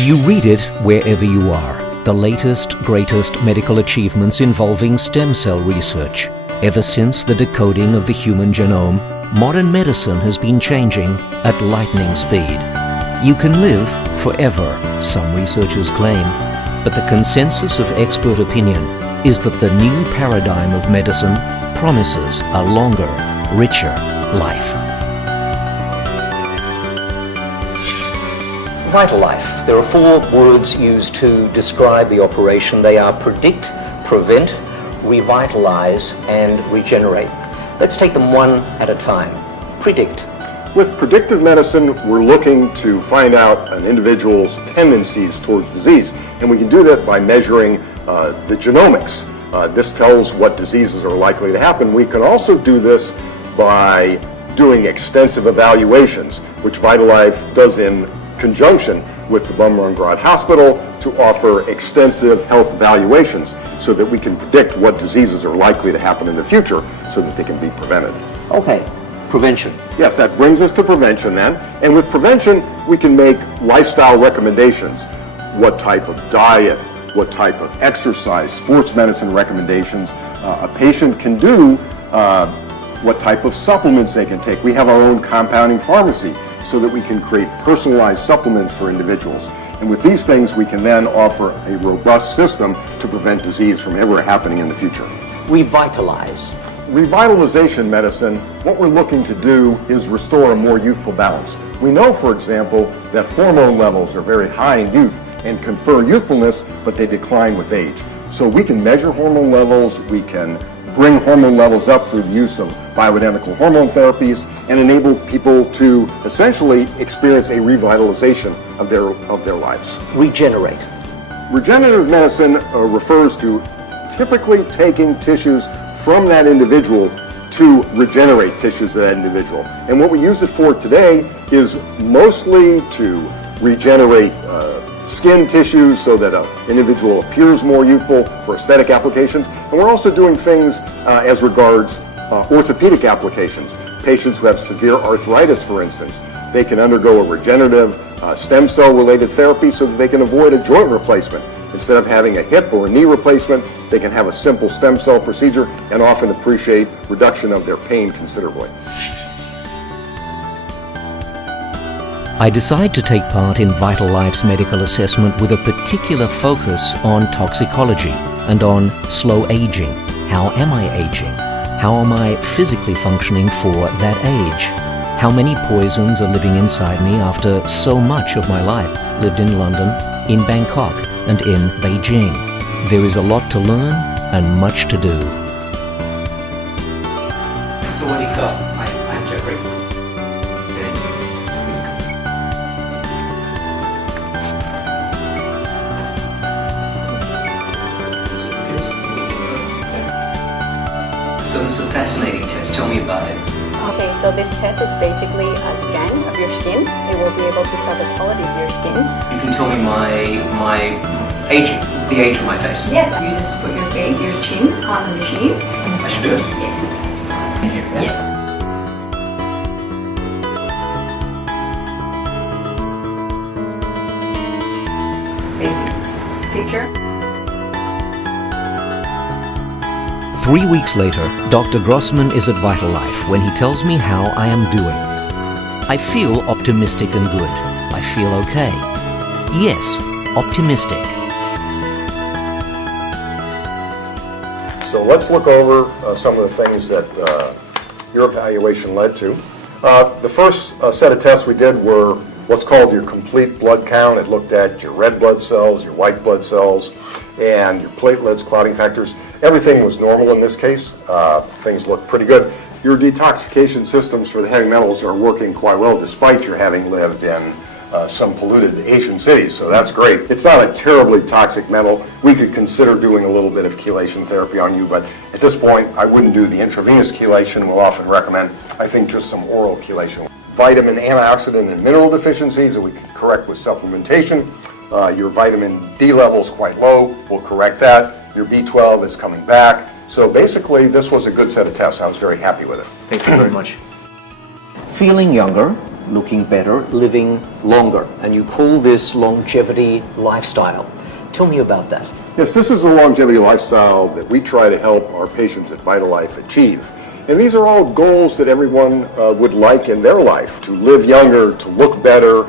You read it wherever you are. The latest, greatest medical achievements involving stem cell research. Ever since the decoding of the human genome, modern medicine has been changing at lightning speed. You can live forever, some researchers claim, but the consensus of expert opinion is that the new paradigm of medicine promises a longer, richer life. Vitallife. There are 4 words used to describe the operation. They are predict, prevent, revitalize, and regenerate. Let's take them one at a time. Predict. With predictive medicine, we're looking to find out an individual's tendencies towards disease, and we can do that by measuring the genomics. This tells what diseases are likely to happen. We can also do this by doing extensive evaluations, which Vitallife does in conjunction with the Bumrungrad Hospital to offer extensive health evaluations so that we can predict what diseases are likely to happen in the future so that they can be prevented. Okay, prevention. Yes, that brings us to prevention then. And with prevention, we can make lifestyle recommendations. What type of diet, what type of exercise, sports medicine recommendations a patient can do, what type of supplements they can take. We have our own compounding pharmacy so that we can create personalized supplements for individuals. And with these things, we can then offer a robust system to prevent disease from ever happening in the future. Revitalize. Revitalization medicine, what we're looking to do is restore a more youthful balance. We know, for example, that hormone levels are very high in youth and confer youthfulness, but they decline with age. So we can measure hormone levels, we can bring hormone levels up through the use of bioidentical hormone therapies, and enable people to essentially experience a revitalization of their lives. Regenerate. Regenerative medicine refers to typically taking tissues from that individual to regenerate tissues of that individual. And what we use it for today is mostly to regenerate skin tissues so that an individual appears more youthful for aesthetic applications. And we're also doing things as regards orthopedic applications. Patients who have severe arthritis, for instance, they can undergo a regenerative stem cell related therapy so that they can avoid a joint replacement. Instead of having a hip or a knee replacement, they can have a simple stem cell procedure and often appreciate reduction of their pain considerably. I decide to take part in Vitallife's medical assessment with a particular focus on toxicology and on slow aging. How am I aging? How am I physically functioning for that age? How many poisons are living inside me after so much of my life lived in London, in Bangkok, and in Beijing? There is a lot to learn and much to do. Sawadika, I'm Jeffrey. So this is a fascinating test. Tell me about it. Okay, so this test is basically a scan of your skin. It will be able to tell the quality of your skin. You can tell me my aging, the age of my face. Yes. You just put your face, your chin on the machine. I should do it? Yes. Yes. Basic picture. 3 weeks later, Dr. Grossman is at Vitallife when he tells me how I am doing. I feel optimistic and good. I feel okay. Yes, optimistic. So let's look over some of the things that your evaluation led to. The first set of tests we did were what's called your complete blood count. It looked at your red blood cells, your white blood cells, and your platelets, clotting factors. Everything was normal in this case. Things looked pretty good. Your detoxification systems for the heavy metals are working quite well despite your having lived in some polluted Asian cities, so that's great. It's not a terribly toxic metal. We could consider doing a little bit of chelation therapy on you, but at this point I wouldn't do the intravenous chelation. We'll often recommend, I think, just some oral chelation. Vitamin, antioxidant, and mineral deficiencies that we can correct with supplementation. Your vitamin D level is quite low. We'll correct that. Your B12 is coming back. So basically, this was a good set of tests. I was very happy with it. Thank you very much. Feeling younger, looking better, living longer. And you call this longevity lifestyle. Tell me about that. Yes, this is a longevity lifestyle that we try to help our patients at Vitallife achieve. And these are all goals that everyone would like in their life, to live younger, to look better,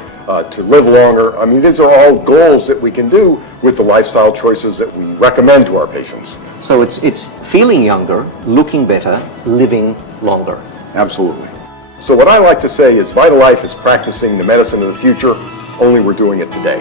to live longer. I mean, these are all goals that we can do with the lifestyle choices that we recommend to our patients. So it's feeling younger, looking better, living longer. Absolutely. So what I like to say is Vitallife is practicing the medicine of the future, only we're doing it today.